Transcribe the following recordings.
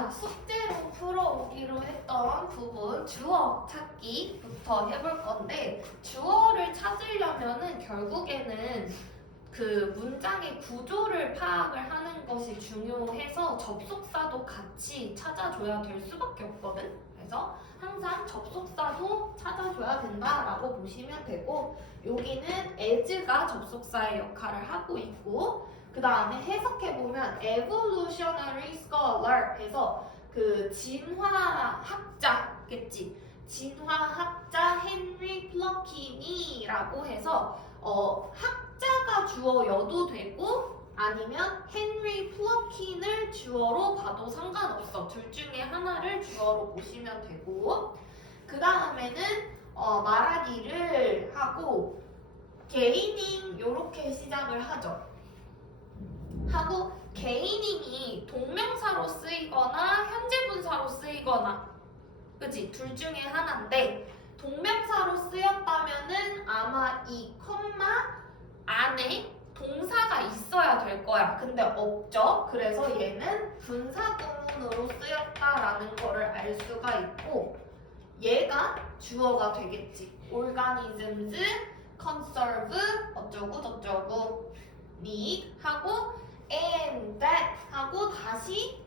자, 숙제로 풀어오기로 했던 부분 주어 찾기부터 해볼 건데, 주어를 찾으려면은 결국에는 그 문장의 구조를 파악을 하는 것이 중요해서 접속사도 같이 찾아줘야 될 수밖에 없거든. 그래서 항상 접속사도 찾아줘야 된다라고 보시면 되고, 여기는 as가 접속사의 역할을 하고 있고, 그 다음에 해석해보면 evolutionary scholar 해서 그 진화학자겠지. 진화학자 헨리 플러킨이라고 해서 학자가 주어여도 되고 아니면 헨리 플러킨을 주어로 봐도 상관없어. 둘 중에 하나를 주어로 보시면 되고, 그 다음에는 말하기를 하고 게이닝 요렇게 시작을 하죠. 하고 게이닝이 동명사로 쓰이거나 현재분사로 쓰이거나, 그치? 둘 중에 하나인데, 동명사로 쓰였다면은 아마 이 컴마 안에 동사가 있어야 될 거야. 근데 없죠? 그래서 얘는 분사 구문으로 쓰였다라는 거를 알 수가 있고, 얘가 주어가 되겠지. organisms, conserve, 어쩌고 저쩌고, need 하고 and that 하고 다시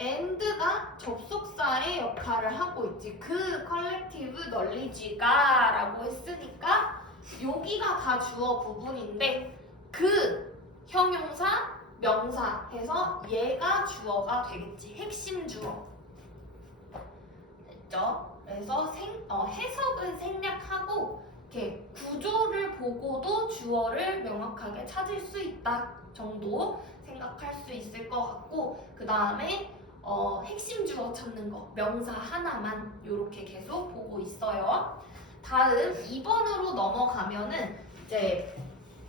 and가 접속사의 역할을 하고 있지. 그 collective knowledge가 라고 했으니까 여기가 다 주어 부분인데, 그 형용사, 명사 해서 얘가 주어가 되겠지. 핵심 주어. 됐죠? 그래서 해석은 생략하고 이렇게 구조를 보고도 주어를 명확하게 찾을 수 있다 정도 생각할 수 있을 것 같고, 그 다음에 핵심 주어 찾는 거 명사 하나만 이렇게 계속 보고 있어요. 다음 2번으로 넘어가면은 이제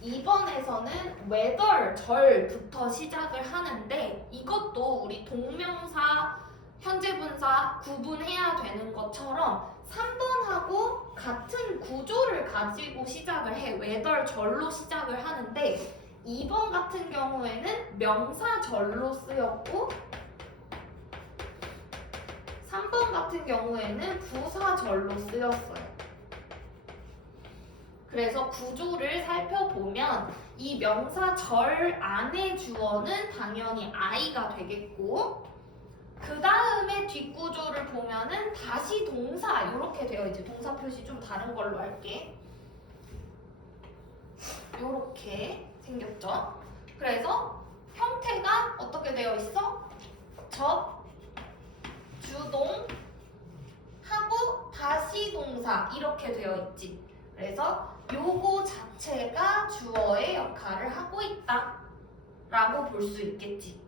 2번에서는 whether 절부터 시작을 하는데, 이것도 우리 동명사 현재분사 구분해야 되는 것처럼 3번하고 같은 구조를 가지고 시작을 해. whether 절로 시작을 하는데, 2번 같은 경우에는 명사절로 쓰였고 3번 같은 경우에는 부사절로 쓰였어요. 그래서 구조를 살펴보면 이 명사절 안의 주어는 당연히 I가 되겠고, 그 다음에 뒷구조를 보면은 다시 동사 이렇게 되어 있지. 동사 표시 좀 다른 걸로 할게. 이렇게 생겼죠. 그래서 형태가 어떻게 되어 있어? 접, 주동, 하고 다시 동사 이렇게 되어 있지. 그래서 요거 자체가 주어의 역할을 하고 있다 라고 볼 수 있겠지.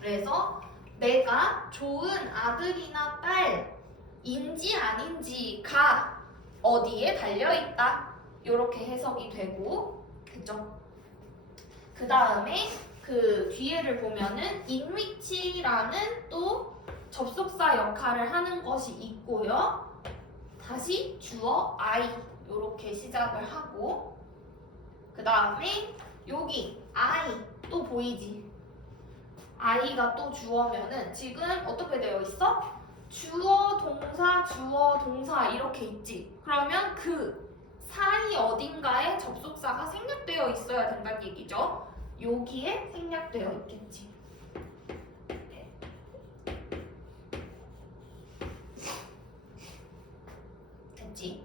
그래서 내가 좋은 아들이나 딸인지 아닌지가 어디에 달려있다 이렇게 해석이 되고, 그죠? 그 다음에 그 뒤에를 보면은 enrich라는 또 접속사 역할을 하는 것이 있고요. 다시 주어 I 이렇게 시작을 하고, 그 다음에 여기 I 또 보이지? I가 또 주어면은 지금 어떻게 되어 있어? 주어, 동사 이렇게 있지. 그러면 그 사이 어딘가에 접속사가 생략되어 있어야 된다는 얘기죠. 여기에 생략되어 있겠지. 됐지?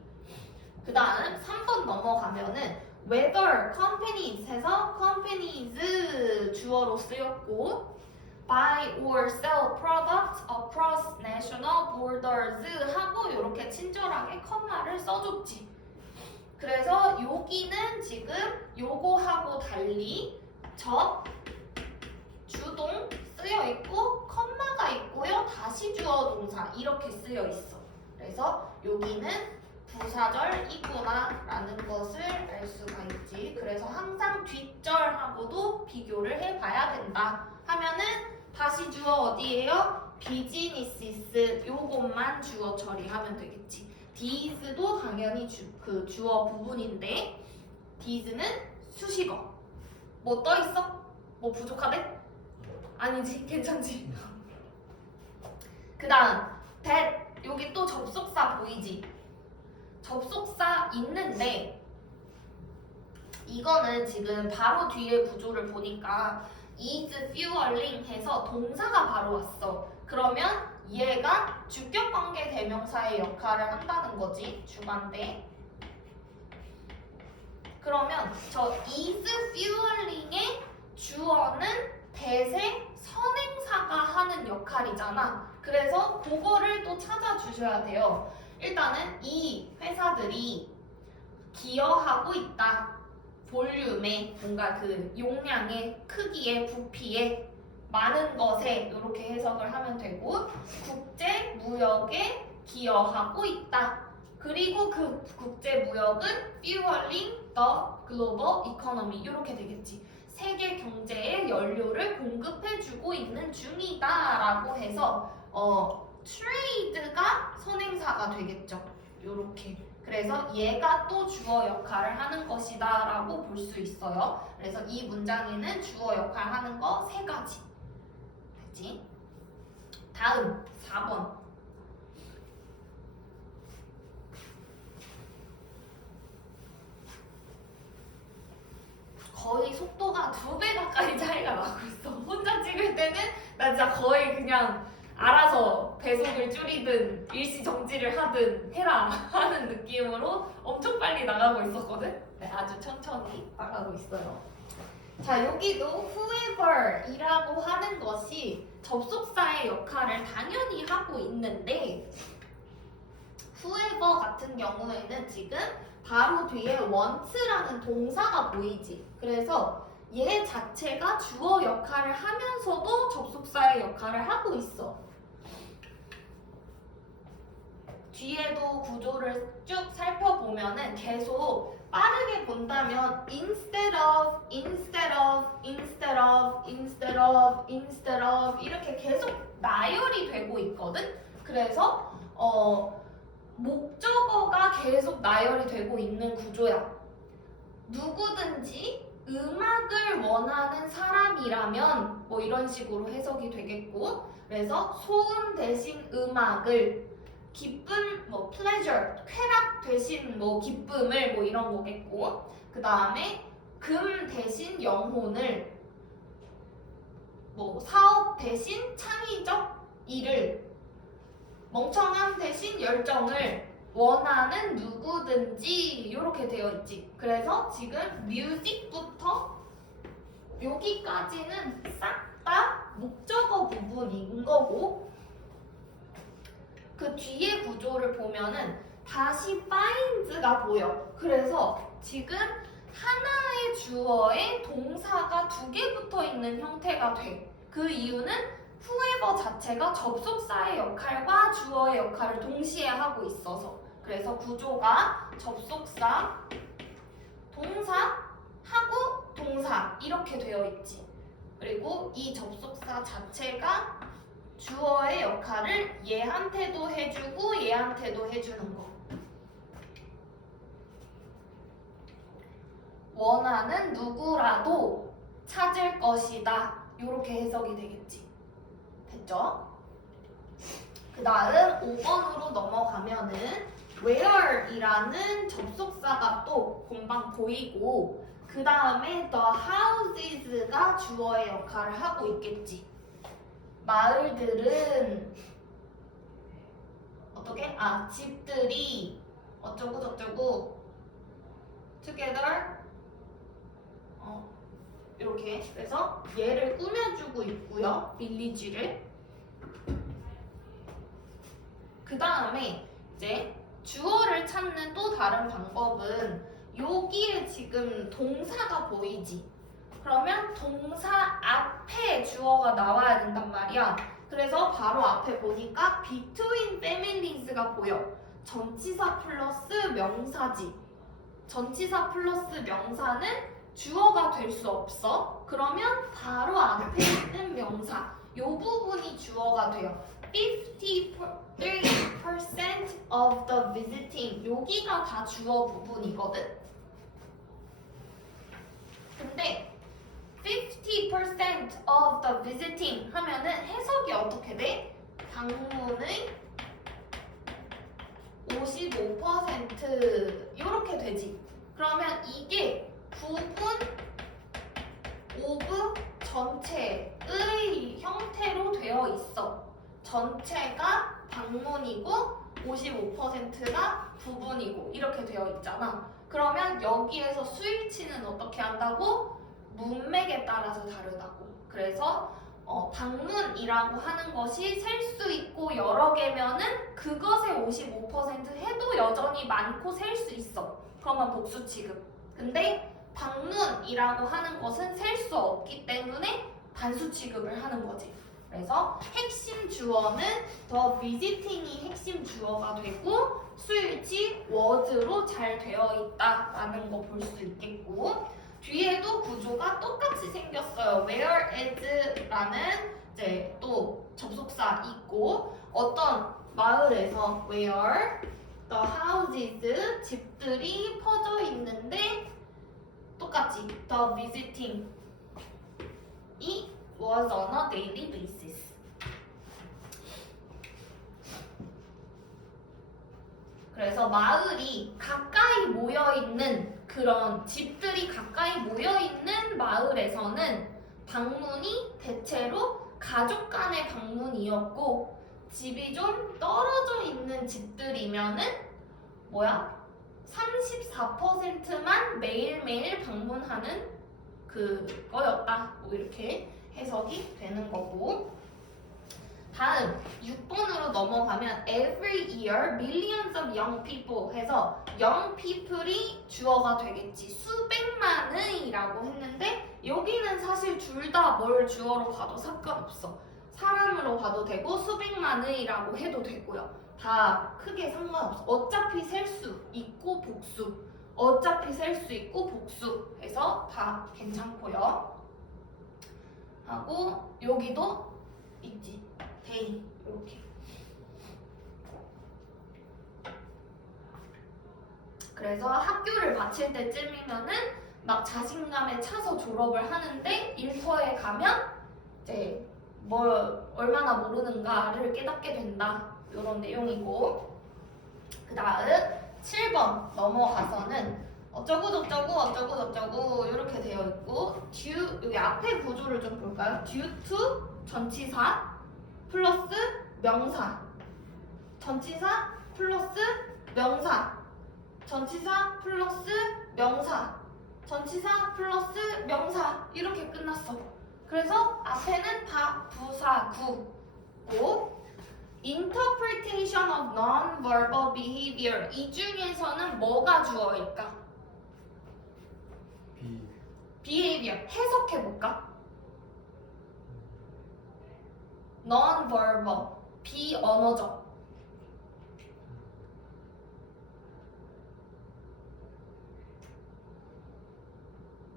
그 다음 3번 넘어가면은 whether companies 해서 companies 주어로 쓰였고, buy or sell products across national borders 하고 이렇게 친절하게 컴마를 써줬지. 그래서 여기는 지금 요거하고 달리 접, 주동 쓰여있고 컴마가 있고요. 다시 주어 동사 이렇게 쓰여있어. 그래서 여기는 부사절이구나 라는 것을 알 수가 있지. 그래서 항상 뒷절하고도 비교를 해봐야 된다 하면은 다시 주어 어디예요? 비즈니시스 요것만 주어 처리하면 되겠지. these도 당연히 그 주어 부분인데 these는 수식어. 뭐 떠있어? 뭐 부족하대? 아니지, 괜찮지? 그 다음 that 여기 또 접속사 보이지? 접속사 있는데 이거는 지금 바로 뒤에 구조를 보니까 is fueling 해서 동사가 바로 왔어. 그러면 얘가 주격관계 대명사의 역할을 한다는 거지. 주관대. 그러면 저 is fueling의 주어는 대세 선행사가 하는 역할이잖아. 그래서 그거를 또 찾아주셔야 돼요. 일단은 이 회사들이 기여하고 있다. 볼륨에 뭔가 그 용량의 크기에 부피에 많은 것에 이렇게 해석을 하면 되고 국제 무역에 기여하고 있다. 그리고 그 국제 무역은 fueling the global economy 이렇게 되겠지. 세계 경제에 연료를 공급해주고 있는 중이다라고 해서 trade가 선행사가 되겠죠. 이렇게. 그래서 얘가 또 주어 역할을 하는 것이다 라고 볼 수 있어요. 그래서 이 문장에는 주어 역할 하는 거 3가지. 됐지? 다음 4번. 거의 속도가 2배 가까이 차이가 나고 있어. 혼자 찍을 때는 나 진짜 거의 그냥 알아서 배속을 줄이든 일시 정지를 하든 해라 하는 느낌으로 엄청 빨리 나가고 있었거든? 네, 아주 천천히 나가고 있어요. 자, 여기도 whoever 이라고 하는 것이 접속사의 역할을 당연히 하고 있는데 whoever 같은 경우에는 지금 바로 뒤에 want라는 동사가 보이지. 그래서 얘 자체가 주어 역할을 하면서도 접속사의 역할을 하고 있어. 뒤에도 구조를 쭉 살펴보면은 계속 빠르게 본다면 instead of, instead of, instead of, instead of, instead of 이렇게 계속 나열이 되고 있거든. 그래서 목적어가 계속 나열이 되고 있는 구조야. 누구든지 음악을 원하는 사람이라면 뭐 이런 식으로 해석이 되겠고, 그래서 소음 대신 음악을, 기쁨 뭐 pleasure, 쾌락 대신 뭐 기쁨을 뭐 이런 거겠고, 그 다음에 금 대신 영혼을, 뭐 사업 대신 창의적 일을, 멍청함 대신 열정을 원하는 누구든지 이렇게 되어 있지. 그래서 지금 뮤직부터 여기까지는 싹 다 목적어 부분인 거고, 그 뒤에 구조를 보면은 다시 find가 보여. 그래서 지금 하나의 주어에 동사가 2개 붙어 있는 형태가 돼. 그 이유는 whoever 자체가 접속사의 역할과 주어의 역할을 동시에 하고 있어서. 그래서 구조가 접속사, 동사, 하고 동사 이렇게 되어 있지. 그리고 이 접속사 자체가 주어의 역할을 얘한테도 해주고 얘한테도 해주는 거. 원하는 누구라도 찾을 것이다. 이렇게 해석이 되겠지. 됐죠? 그 다음 5번으로 넘어가면은 where이라는 접속사가 또 금방 보이고, 그 다음에 the houses가 주어의 역할을 하고 있겠지. 마을들은 어떻게? 집들이 어쩌고 저쩌고 together 이렇게. 그래서 얘를 꾸며주고 있고요. 빌리지를. 그 다음에 이제 주어를 찾는 또 다른 방법은 여기에 지금 동사가 보이지. 그러면 동사 앞에 주어가 나와야 된단 말이야. 그래서 바로 앞에 보니까 between families가 보여. 전치사 플러스 명사지. 전치사 플러스 명사는 주어가 될 수 없어. 그러면 바로 앞에 있는 명사. 이 부분이 주어가 돼요. 53% of the visiting. 여기가 다 주어 부분이거든. 근데 50% of the visiting 하면은 해석이 어떻게 돼? 방문의 55% 이렇게 되지. 그러면 이게 부분 오브 전체의 형태로 되어 있어. 전체가 방문이고 55%가 부분이고 이렇게 되어 있잖아. 그러면 여기에서 수일치는 어떻게 한다고? 문맥에 따라서 다르다고. 그래서 방문이라고 하는 것이 셀 수 있고 여러 개면은 그것의 55% 해도 여전히 많고 셀 수 있어. 그러면 복수 취급. 근데 방문이라고 하는 것은 셀 수 없기 때문에 단수 취급을 하는 거지. 그래서 핵심 주어는 the visiting이 핵심 주어가 되고 수일치 was로 잘 되어 있다라는 거 볼 수 있겠고 뒤에도 구조가 똑같이 생겼어요. whereas라는 이제 또 접속사 있고 어떤 마을에서 where the houses 집들이 퍼져 있는데 똑같이 the visiting 이 was on a daily basis. 그래서 마을이 가까이 모여 있는 그런 집들이 가까이 모여 있는 마을에서는 방문이 대체로 가족 간의 방문이었고 집이 좀 떨어져 있는 집들이면은 뭐야? 34%만 매일매일 방문하는 그거였다. 뭐 이렇게 해석이 되는 거고. 다음 6번으로 넘어가면 every year millions of young people 해서 young people이 주어가 되겠지. 수백만의라고 했는데 여기는 사실 둘 다 뭘 주어로 봐도 상관없어. 사람으로 봐도 되고 수백만의라고 해도 되고요. 다 크게 상관없어. 어차피 셀 수 있고 복수. 어차피 셀 수 있고 복수 해서 다 괜찮고요. 하고 여기도 있지. 데이 이렇게. 그래서 학교를 마칠 때쯤이면은 막 자신감에 차서 졸업을 하는데 일터에 가면 이제 뭘 얼마나 모르는가를 깨닫게 된다. 이런 내용이고 그 다음 7번 넘어가서는 어쩌고 이렇게 되어 있고 due 여기 앞에 구조를 좀 볼까요? due to 전치사 플러스 명사 전치사 플러스 명사 전치사 플러스 명사 전치사 플러스 명사 이렇게 끝났어. 그래서 앞에는 다 부사구고 interpretation of non-verbal behavior 이 중에서는 뭐가 주어일까? behavior 해석해볼까? non-verbal 비언어적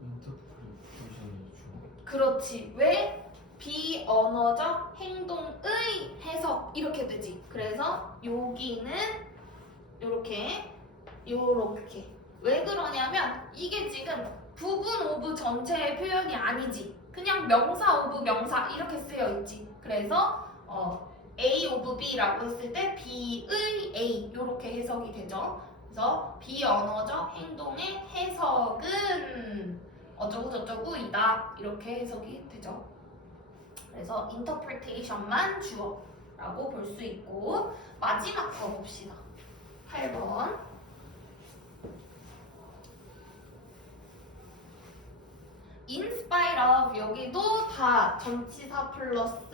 인터프리테이션이 주어. 그렇지. 왜? 비언어적 행동의 해석 이렇게 되지. 그래서 여기는 요렇게 왜 그러냐면 이게 지금 부분 오브 전체의 표현이 아니지. 그냥 명사 오브 명사 이렇게 쓰여 있지. 그래서 A 오브 B라고 했을 때 B의 A 이렇게 해석이 되죠. 그래서 비언어적 행동의 해석은 어쩌고저쩌고이다 이렇게 해석이 되죠. 그래서 interpretation만 주어라고 볼 수 있고 마지막 거 봅시다. 8번 in spite of 여기도 다 전치사 플러스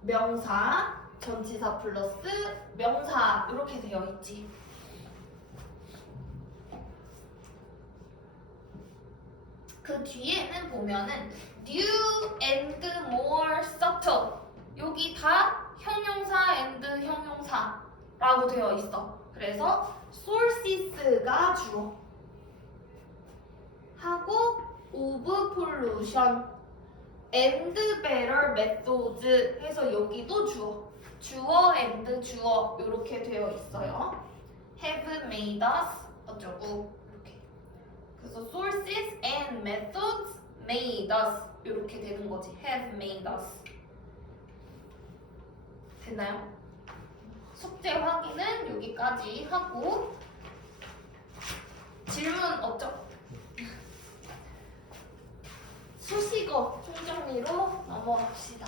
명사 전치사 플러스 명사 이렇게 되어 있지. 그 뒤에는 보면은 new and more subtle 여기 다 형용사 and 형용사라고 되어 있어. 그래서 sources가 주어 하고 of pollution and better methods 해서 여기도 주어 and 주어 이렇게 되어 있어요. have made us 어쩌고 이렇게. 그래서 sources and methods made us 이렇게 되는 거지. have made us. 됐나요? 숙제 확인은 여기까지 하고 질문 없죠? 수식어 총정리로 넘어갑시다.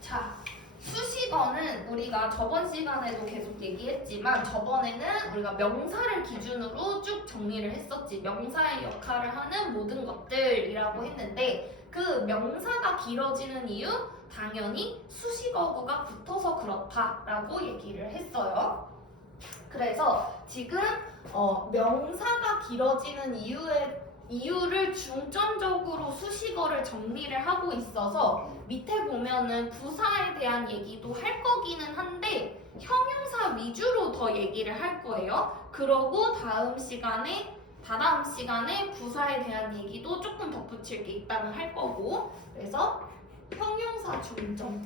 자, 수식어는 우리가 저번 시간에도 계속 얘기했지만 저번에는 우리가 명사를 기준으로 쭉 정리를 했었지. 명사의 역할을 하는 모든 것들이라고 했는데 그 명사가 길어지는 이유? 당연히 수식어구가 붙어서 그렇다라고 얘기를 했어요. 그래서 지금 명사가 길어지는 이유를 중점적으로 수식어를 정리를 하고 있어서 밑에 보면은 부사에 대한 얘기도 할 거기는 한데 형용사 위주로 더 얘기를 할 거예요. 그러고 다다음 시간에 부사에 대한 얘기도 조금 덧붙일 게 있다면 할 거고 그래서 형용사 중점.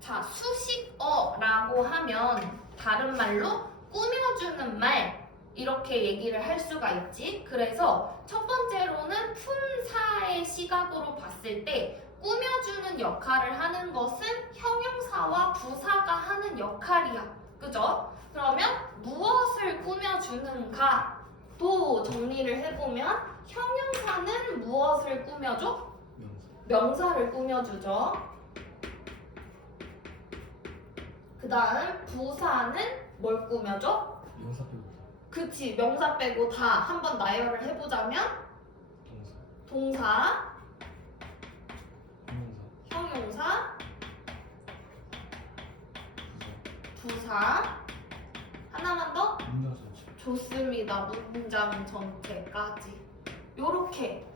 자, 수식어라고 하면 다른 말로 꾸며주는 말 이렇게 얘기를 할 수가 있지. 그래서 첫 번째로는 품사의 시각으로 봤을 때 꾸며주는 역할을 하는 것은 형용사와 부사가 하는 역할이야. 그죠? 그러면 무엇을 꾸며주는가도 정리를 해보면 형용사는 무엇을 꾸며줘? 명사를 꾸며주죠. 그 다음 부사는 뭘 꾸며줘? 명사 빼고 그치, 명사 빼고 다 한번 나열을 해보자면 동사, 형용사, 부사 하나만 더? 문장 전체. 좋습니다. 문장 전체까지 요렇게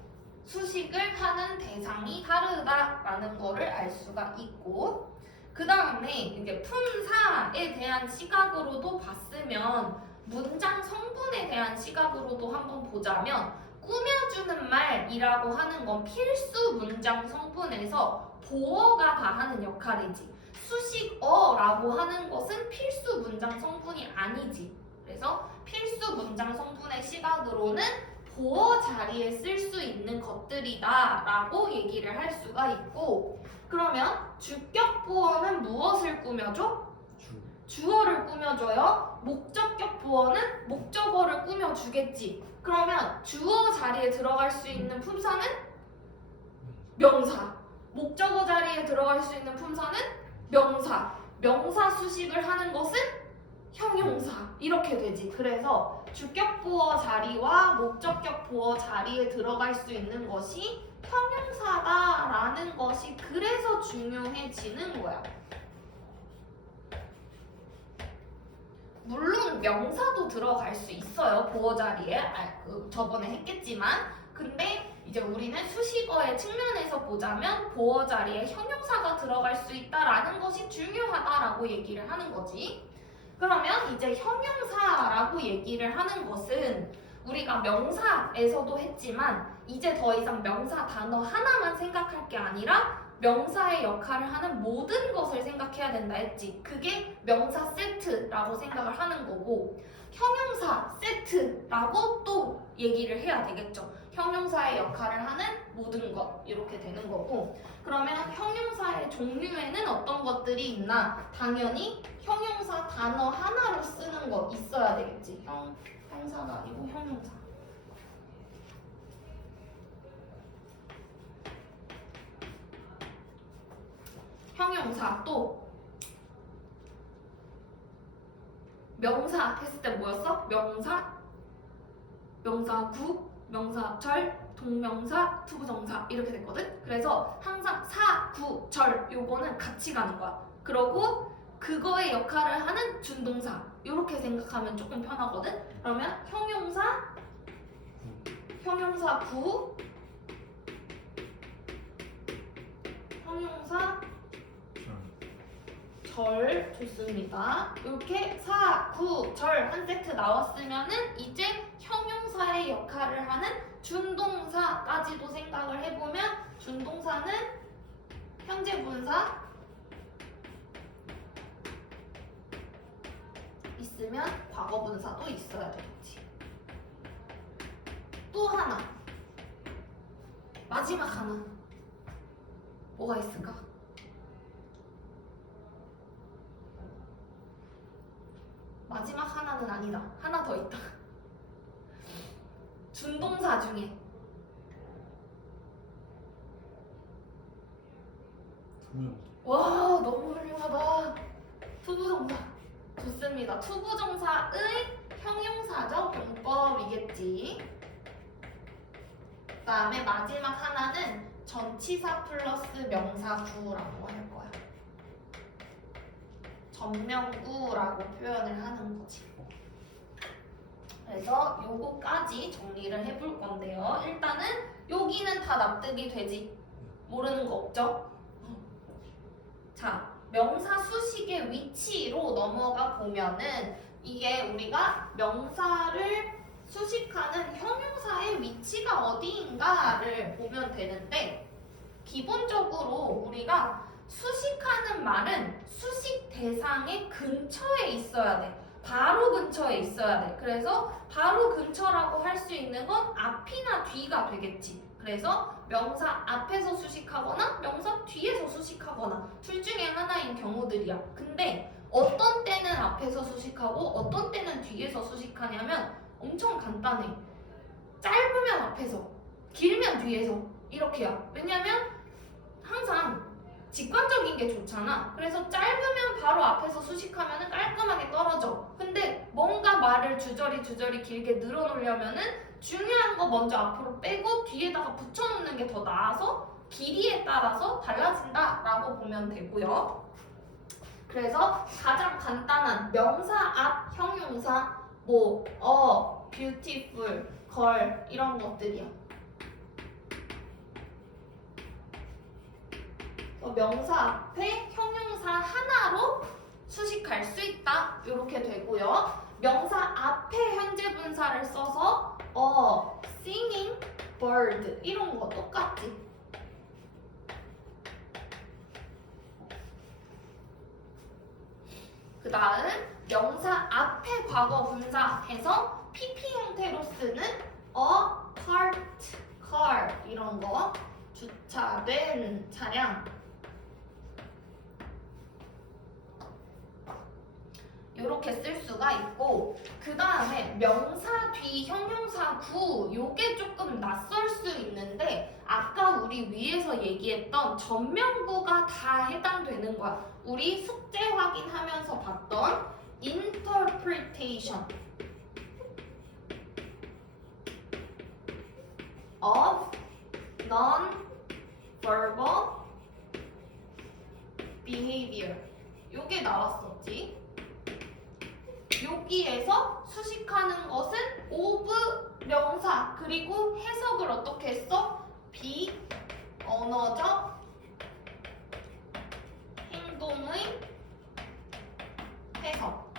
수식을 하는 대상이 다르다라는 거를 알 수가 있고 그 다음에 이제 품사에 대한 시각으로도 봤으면 문장 성분에 대한 시각으로도 한번 보자면 꾸며주는 말이라고 하는 건 필수 문장 성분에서 보어가 다 하는 역할이지 수식어라고 하는 것은 필수 문장 성분이 아니지. 그래서 필수 문장 성분의 시각으로는 보어 자리에 쓸 수 있는 것들이다 라고 얘기를 할 수가 있고 그러면 주격 보어는 무엇을 꾸며줘? 주어를 꾸며줘요. 목적격 보어는 목적어를 꾸며주겠지. 그러면 주어 자리에 들어갈 수 있는 품사는 명사. 목적어 자리에 들어갈 수 있는 품사는 명사. 명사 수식을 하는 것은 형용사. 이렇게 되지. 그래서 주격 보어 자리와 목적격 보어 자리에 들어갈 수 있는 것이 형용사다라는 것이 그래서 중요해지는 거야. 물론 명사도 들어갈 수 있어요. 보어 자리에. 저번에 했겠지만 근데 이제 우리는 수식어의 측면에서 보자면 보어 자리에 형용사가 들어갈 수 있다라는 것이 중요하다라고 얘기를 하는 거지. 그러면 이제 형용사라고 얘기를 하는 것은 우리가 명사에서도 했지만 이제 더 이상 명사 단어 하나만 생각할 게 아니라 명사의 역할을 하는 모든 것을 생각해야 된다 했지. 그게 명사 세트라고 생각을 하는 거고 형용사 세트라고 또 얘기를 해야 되겠죠. 형용사의 역할을 하는 모든 것 이렇게 되는 거고 그러면 형용사의 종류에는 어떤 것들이 있나? 당연히 형용사 단어 하나로 쓰는 거 있어야 되겠지. 형사가 아니고 형용사. 형용사 또 명사 했을 때 뭐였어? 명사구, 명사절, 동명사, 투부정사 이렇게 됐거든? 그래서 항상 사, 구, 절 요거는 같이 가는 거야. 그러고 그거의 역할을 하는 준동사 이렇게 생각하면 조금 편하거든? 그러면 형용사 구, 형용사 절 좋습니다. 이렇게 사, 구, 절 한 세트 나왔으면은 이제 형용사의 역할을 하는 준동사까지도 생각을 해보면 준동사는 현재 분사, 있으면 과거분사도 있어야 되겠지. 또 하나, 마지막 하나 뭐가 있을까? 마지막 하나는 아니다. 하나 더 있다. 준동사 중에 와 너무 훌륭하다. 투부정사 좋습니다. 투부정사의 형용사적 용법이겠지. 그 다음에 마지막 하나는 전치사 플러스 명사구라고 할 거야. 전명구라고 표현을 하는 거지. 그래서 요거까지 정리를 해볼 건데요. 일단은 여기는 다 납득이 되지. 모르는 거 없죠? 자, 명사 수식의 위치로 넘어가 보면은 이게 우리가 명사를 수식하는 형용사의 위치가 어디인가를 보면 되는데, 기본적으로 우리가 수식하는 말은 수식 대상의 근처에 있어야 돼. 바로 근처에 있어야 돼. 그래서 바로 근처라고 할 수 있는 건 앞이나 뒤가 되겠지. 그래서 명사 앞에서 수식하거나 명사 뒤에서 수식하거나 둘 중에 하나인 경우들이야. 근데 어떤 때는 앞에서 수식하고 어떤 때는 뒤에서 수식하냐면 엄청 간단해. 짧으면 앞에서, 길면 뒤에서 이렇게야. 왜냐면 항상 직관적인 게 좋잖아. 그래서 짧으면 바로 앞에서 수식하면 깔끔하게 떨어져. 근데 뭔가 말을 주저리 길게 늘어놓으려면은 중요한 거 먼저 앞으로 빼고 뒤에다가 붙여놓는 게 더 나아서 길이에 따라서 달라진다 라고 보면 되고요. 그래서 가장 간단한 명사 앞 형용사 beautiful, girl 이런 것들이야. 명사 앞에 형용사 하나로 수식할 수 있다. 이렇게 되고요. 명사 앞에 현재 분사를 써서 singing bird 이런 거 똑같지. 그 다음 명사 앞에 과거 분사해서 PP 형태로 쓰는 parked car 이런 거, 주차된 차량 이렇게 쓸 수가 있고, 그 다음에 명사 뒤 형용사 구 요게 조금 낯설 수 있는데 아까 우리 위에서 얘기했던 전명구가 다 해당되는 거야. 우리 숙제 확인하면서 봤던 interpretation of non-verbal behavior 요게 나왔었지. 여기에서 수식하는 것은 of 명사 그리고 해석을 어떻게 했어? 비언어적 행동의 해석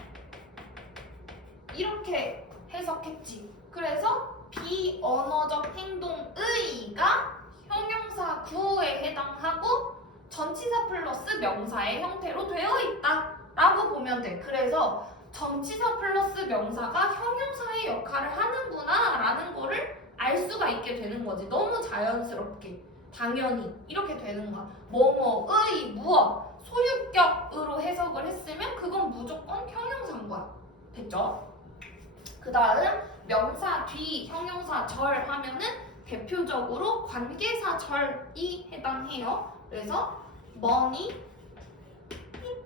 이렇게 해석했지. 그래서 비언어적 행동의가 형용사 구에 해당하고 전치사 플러스 명사의 형태로 되어 있다 라고 보면 돼. 그래서 전치사 플러스 명사가 형용사의 역할을 하는구나 라는 거를 알 수가 있게 되는 거지. 너무 자연스럽게 당연히 이렇게 되는 거야. 뭐뭐의 무엇 소유격으로 해석을 했으면 그건 무조건 형용사인 거야. 됐죠? 그 다음 명사 뒤 형용사 절 하면은 대표적으로 관계사 절이 해당해요. 그래서 money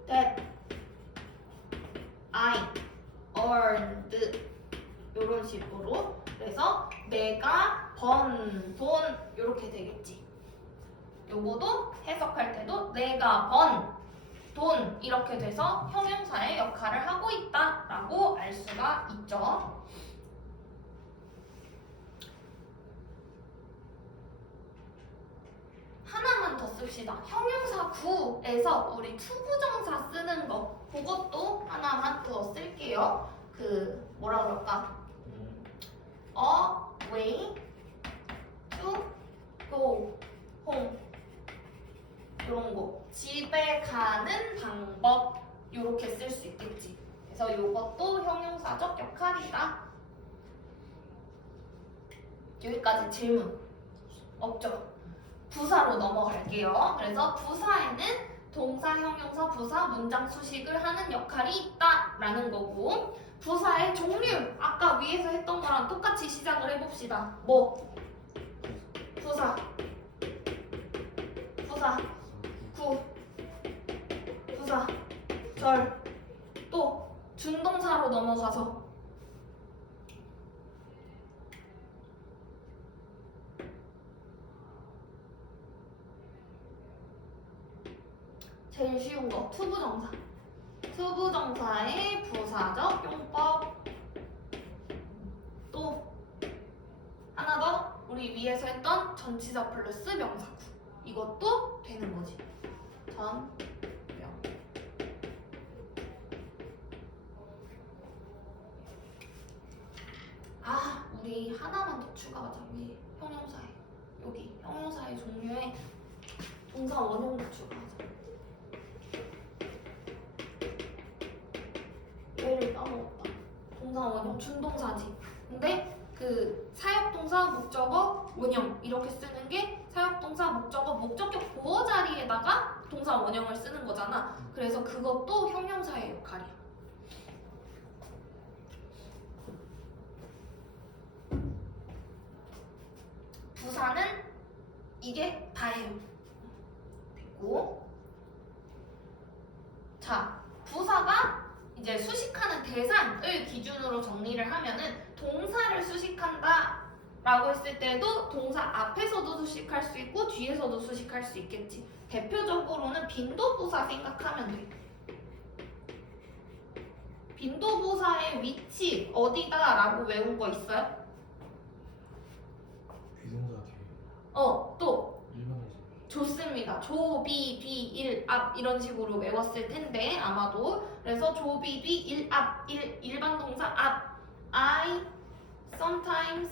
that I earned 이런 식으로. 그래서 내가 번 돈 이렇게 되겠지. 요거도 해석할 때도 내가 번 돈 이렇게 돼서 형용사의 역할을 하고 있다라고 알 수가 있죠. 하나만 더 씁시다. 형용사 구에서 우리 투부정사 쓰는 거 그것도 하나만 더 쓸게요. 뭐라 그럴까? A way to go home 이런 거 집에 가는 방법 이렇게 쓸 수 있겠지. 그래서 이것도 형용사적 역할이다. 여기까지 질문 없죠? 부사로 넘어갈게요. 그래서 부사에는 동사, 형용사, 부사, 문장 수식을 하는 역할이 있다라는 거고, 부사의 종류 아까 위에서 했던 거랑 똑같이 시작을 해봅시다. 뭐? 부사, 부사, 구, 부사, 절, 또 준동사로 넘어가서 제일 쉬운 거 투부정사. 투부정사의 부사적 용법. 또 하나 더 우리 위에서 했던 전치사 플러스 명사구. 이것도 되는 거지. 전, 명. 아, 우리 하나만 더 추가하자. 위에 형용사에. 여기 형용사의 종류에 동사 원형도 추가하자. 얘를 까먹었다. 동사 원형 준동사지. 근데 그 사역동사 목적어 원형 이렇게 쓰는 게 사역동사 목적어 목적격 보어 자리에다가 동사 원형을 쓰는 거잖아. 그래서 그것도 형용사의 역할이야. 부사는 이게 다예요. 됐고, 자, 부사가 이제 수식하는 대상을 기준으로 정리를 하면은 동사를 수식한다 라고 했을 때도 동사 앞에서도 수식할 수 있고 뒤에서도 수식할 수 있겠지. 대표적으로는 빈도부사 생각하면 돼. 빈도부사의 위치 어디다 라고 외운 거 있어요? 비동사 뒤에 또 일반에서 좋습니다. 조, 비, 뒤, 일, 앞 이런 식으로 외웠을 텐데 아마도. 그래서 조, 비, 뒤, 일, 앞, 일반 동사 앞. I sometimes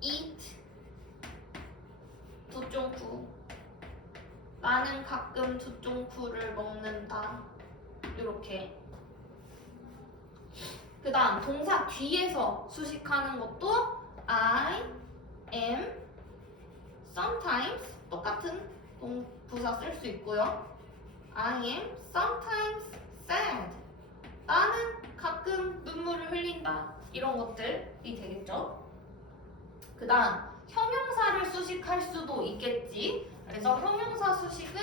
eat 두종쿠. 나는 가끔 두종쿠를 먹는다. 이렇게. 그 다음 동사 뒤에서 수식하는 것도 I am sometimes 똑같은 부사 쓸 수 있고요. I am sometimes sad. 나는 가끔 눈물을 흘린다. 이런 것들이 되겠죠. 그 다음 형용사를 수식할 수도 있겠지. 그래서 형용사 수식은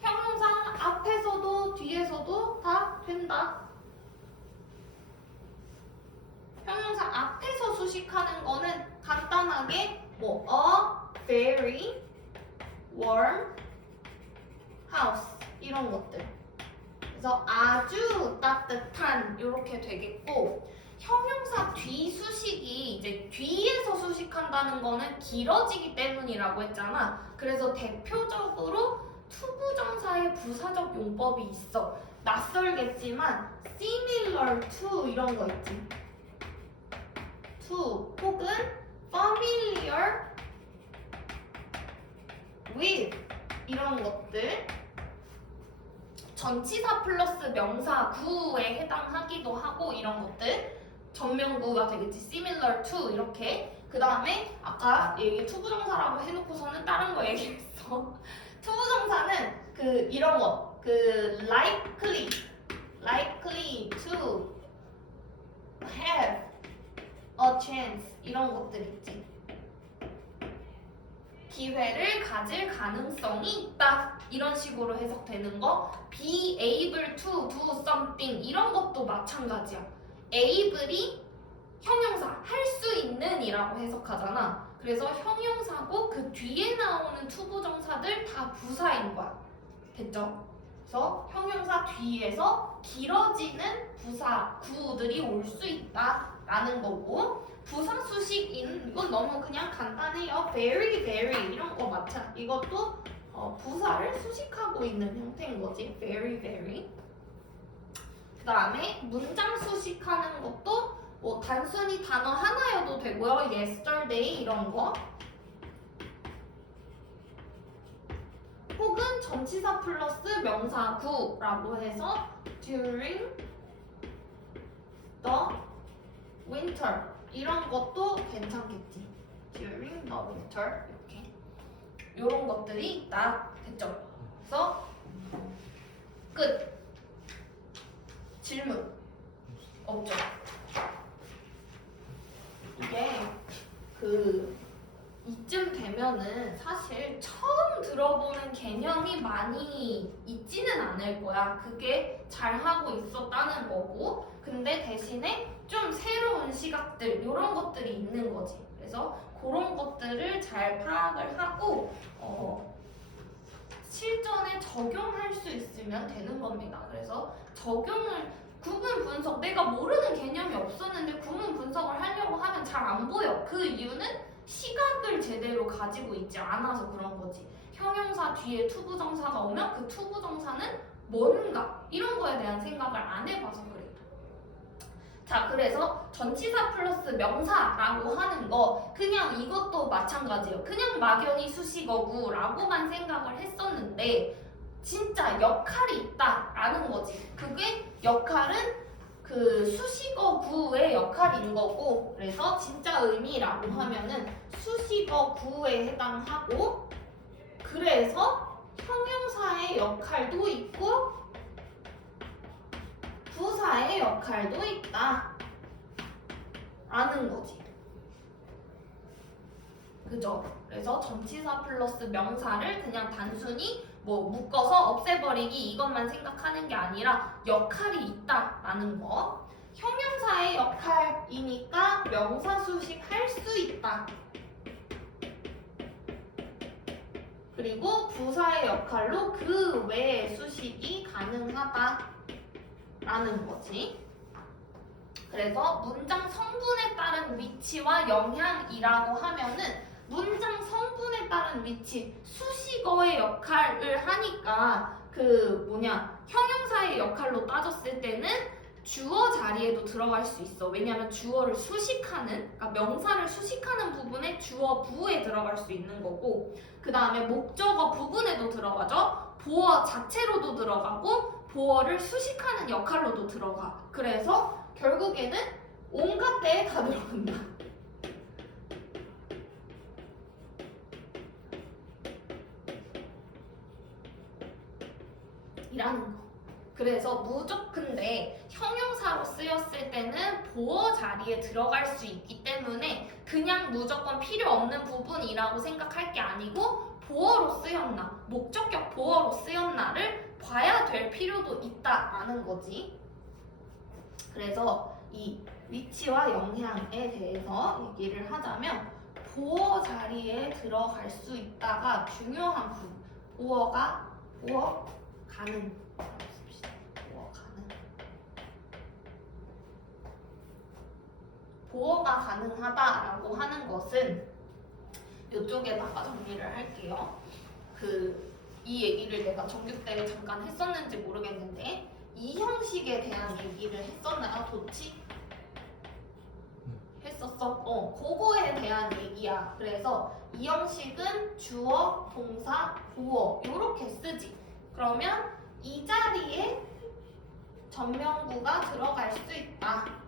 형용사 앞에서도 뒤에서도 다 된다. 형용사 앞에서 수식하는 거는 간단하게 뭐 a very warm house 이런 것들. 그래서 아주 따뜻한 이렇게 되겠고, 형용사 뒤 수식이 이제 뒤에서 수식한다는 거는 길어지기 때문이라고 했잖아. 그래서 대표적으로 투부정사의 부사적 용법이 있어. 낯설겠지만 similar to 이런 거 있지. to 혹은 familiar with 이런 것들. 전치사 플러스 명사 구에 해당하기도 하고 이런 것들. 전명구가 되겠지. similar to 이렇게. 그 다음에 아까 얘기 투부정사라고 해놓고서는 다른 거 얘기했어. 투부정사는 그 이런 거. 그 likely to have a chance 이런 것들 있지. 기회를 가질 가능성이 있다. 이런 식으로 해석되는 거. be able to do something 이런 것도 마찬가지야. able이 형용사 할 수 있는 이라고 해석하잖아. 그래서 형용사고 그 뒤에 나오는 투부정사들 다 부사인 거야. 됐죠? 그래서 형용사 뒤에서 길어지는 부사 구들이 올 수 있다 라는 거고, 부사 수식인 이건 너무 그냥 간단해요. very very 이런 거 마찬. 이것도 부사를 수식하고 있는 형태인 거지. very very. 그 다음에 문장 수식하는 것도 뭐 단순히 단어 하나여도 되고요. yesterday 이런 거. 혹은 전치사 플러스 명사 구라고 해서 during the winter 이런 것도 괜찮겠지. during the winter 이렇게 이런 것들이 있다. 됐죠? 그래서 끝. 질문 없죠? 이게 이쯤 되면은 사실 처음 들어보는 개념이 많이 있지는 않을 거야. 그게 잘하고 있었다는 거고, 근데 대신에 좀 새로운 시각들 이런 것들이 있는 거지. 그래서 그런 것들을 잘 파악을 하고 실전에 적용할 수 있으면 되는 겁니다. 그래서 적용을 구분 분석, 내가 모르는 개념이 없었는데 구분 분석을 하려고 하면 잘 안 보여. 그 이유는 시각을 제대로 가지고 있지 않아서 그런 거지. 형용사 뒤에 투부정사가 오면 그 투부정사는 뭔가 이런 거에 대한 생각을 안 해봐서 그래. 자, 그래서 전치사 플러스 명사라고 하는 거 그냥 이것도 마찬가지예요. 그냥 막연히 수식어구라고만 생각을 했었는데 진짜 역할이 있다라는 거지. 그게 역할은 그 수식어구의 역할인 거고, 그래서 진짜 의미라고 하면은 수식어구에 해당하고, 그래서 형용사의 역할도 있고 부사의 역할도 있다 라는 거지. 그죠? 그래서 전치사 플러스 명사를 그냥 단순히 뭐 묶어서 없애버리기 이것만 생각하는 게 아니라 역할이 있다라는 거. 형용사의 역할이니까 명사 수식 할 수 있다. 그리고 부사의 역할로 그 외의 수식이 가능하다 라는 거지. 그래서 문장 성분에 따른 위치와 영향이라고 하면은 문장 성분에 따른 위치, 수식어의 역할을 하니까 형용사의 역할로 따졌을 때는 주어 자리에도 들어갈 수 있어. 왜냐하면 주어를 수식하는, 그러니까 명사를 수식하는 부분에 주어 부에 들어갈 수 있는 거고, 그 다음에 목적어 부분에도 들어가죠. 보어 자체로도 들어가고 보어를 수식하는 역할로도 들어가. 그래서 결국에는 온갖 데에 다 들어간다. 이라는 거. 그래서 근데 형용사로 쓰였을 때는 보어 자리에 들어갈 수 있기 때문에 그냥 무조건 필요 없는 부분이라고 생각할 게 아니고 보어로 쓰였나, 목적격 보어로 쓰였나를 봐야 될 필요도 있다라는 거지. 그래서 이 위치와 영향에 대해서 얘기를 하자면 보어 자리에 들어갈 수 있다가 중요한 부분. 보어 가능. 보어가 가능하다라고 하는 것은 이쪽에다가 정리를 할게요. 이 얘기를 내가 정규 때 잠깐 했었는지 모르겠는데 이 형식에 대한 얘기를 했었나요? 도치? 했었어? 그거에 대한 얘기야. 그래서 이 형식은 주어, 동사, 보어 이렇게 쓰지. 그러면 이 자리에 전명구가 들어갈 수 있다.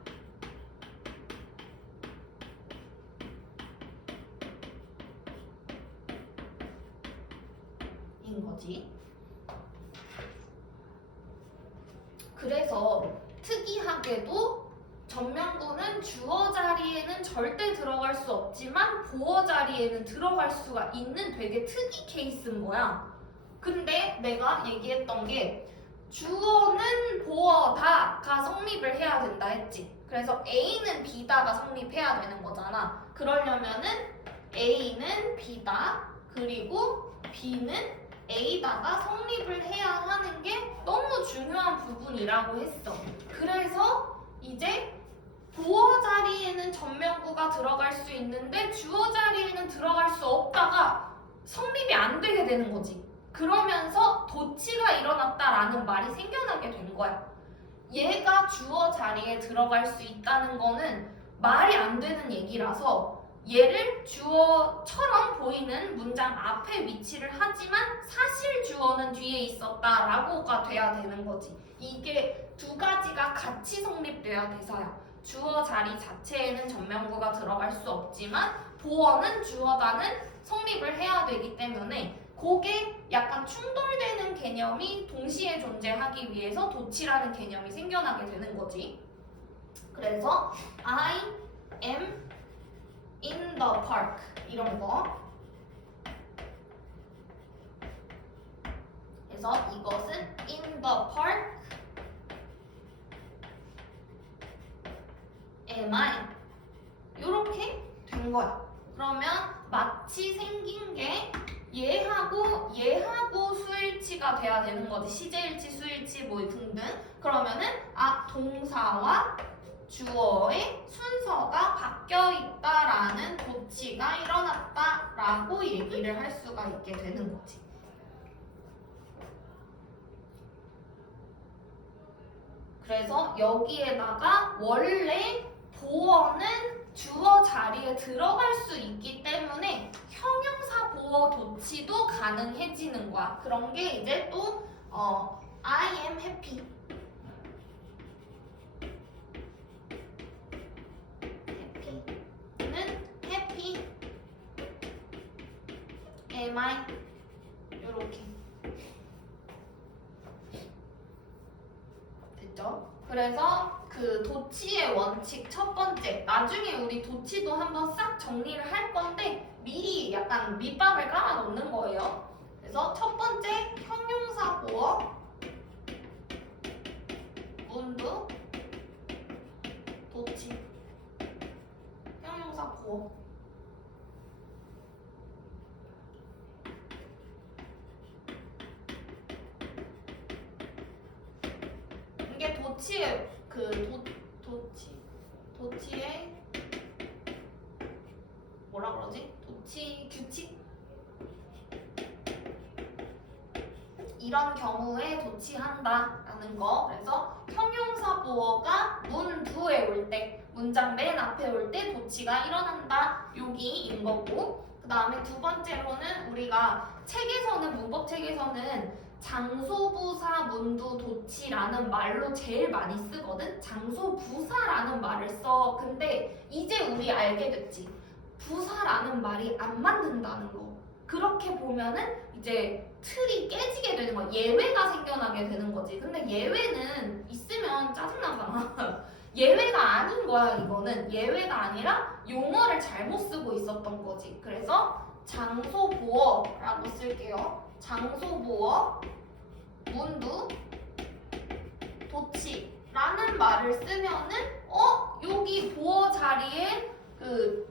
인 거지. 그래서 특이하게도 전명구는 주어 자리에는 절대 들어갈 수 없지만 보어 자리에는 들어갈 수가 있는 되게 특이 케이스인 거야. 근데 내가 얘기했던 게 주어는 보어다가 성립을 해야 된다 했지. 그래서 A는 B다가 성립해야 되는 거잖아. 그러려면은 A는 B다, 그리고 B는 A다가 성립을 해야 하는 게 너무 중요한 부분이라고 했어. 그래서 이제 보어 자리에는 전명구가 들어갈 수 있는데 주어 자리에는 들어갈 수 없다가 성립이 안 되게 되는 거지. 그러면서 도치가 일어났다라는 말이 생겨나게 된 거야. 얘가 주어 자리에 들어갈 수 있다는 거는 말이 안 되는 얘기라서 얘를 주어처럼 보이는 문장 앞에 위치를 하지만 사실 주어는 뒤에 있었다라고가 돼야 되는 거지. 이게 두 가지가 같이 성립돼야 돼서야. 주어 자리 자체에는 전면구가 들어갈 수 없지만 보어는 주어다는 성립을 해야 되기 때문에 그게 약간 충돌되는 개념이 동시에 존재하기 위해서 도치라는 개념이 생겨나게 되는 거지. 그래서 I am in the park 이런 거. 그래서 이것은 in the park am I 이렇게 된 거야. 그러면 마치 생긴 게 얘하고 수일치가 돼야 되는 거지. 시제일치, 수일치 뭐 등등. 그러면은 동사와 주어의 순서가 바뀌어 있다라는 도치가 일어났다라고 얘기를 할 수가 있게 되는 거지. 그래서 여기에다가 원래 보어는 주어 자리에 들어갈 수 있기 때문에 형용사 보어 도치도 가능해지는 거야. 그런 게 이제 또 I am happy. happy는 happy. am I 이렇게 됐죠? 그래서 그 도치의 원칙 첫 번째, 나중에 우리 도치도 한번 싹 정리를 할 건데 미리 약간 밑밥을 깔아 놓는 거예요. 그래서 첫 번째 형용사 보어 문두 도치. 형용사 보어. 이게 도치의 도치의 뭐라 그러지? 도치 규칙? 이런 경우에 도치한다라는 거. 그래서 형용사 보어가 문두에 올 때, 문장 맨 앞에 올 때 도치가 일어난다. 여기인 거고. 그 다음에 두 번째로는 우리가 책에서는, 문법 책에서는 장소부사 문두 도치라는 말로 제일 많이 쓰거든. 장소부사라는 말을 써. 근데 이제 우리 알게 됐지. 부사라는 말이 안 맞는다는 거. 그렇게 보면은 이제 틀이 깨지게 되는 거야. 예외가 생겨나게 되는 거지. 근데 예외는 있으면 짜증나잖아. 예외가 아닌 거야. 이거는 예외가 아니라 용어를 잘못 쓰고 있었던 거지. 그래서 장소보어라고 쓸게요. 장소보어 문두 도치라는 말을 쓰면은 여기 보어 자리에 그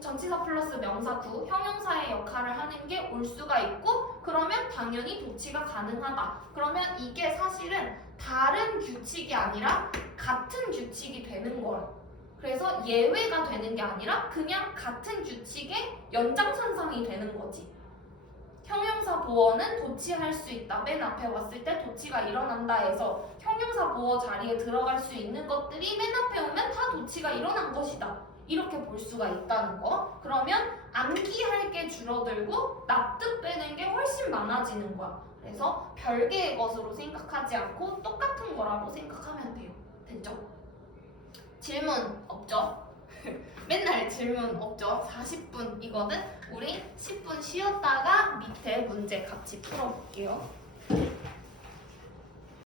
전치사 플러스 명사 구 형용사의 역할을 하는 게 올 수가 있고, 그러면 당연히 도치가 가능하다. 그러면 이게 사실은 다른 규칙이 아니라 같은 규칙이 되는 거야. 그래서 예외가 되는 게 아니라 그냥 같은 규칙의 연장선상이 되는 거지. 형용사 보어는 도치할 수 있다. 맨 앞에 왔을 때 도치가 일어난다 해서 형용사 보어 자리에 들어갈 수 있는 것들이 맨 앞에 오면 다 도치가 일어난 것이다. 이렇게 볼 수가 있다는 거. 그러면 암기할 게 줄어들고 납득 빼는 게 훨씬 많아지는 거야. 그래서 별개의 것으로 생각하지 않고 똑같은 거라고 생각하면 돼요. 됐죠? 질문 없죠? 맨날 질문 없죠? 40분이거든? 우리 10분 쉬었다가 밑에 문제 같이 풀어볼게요.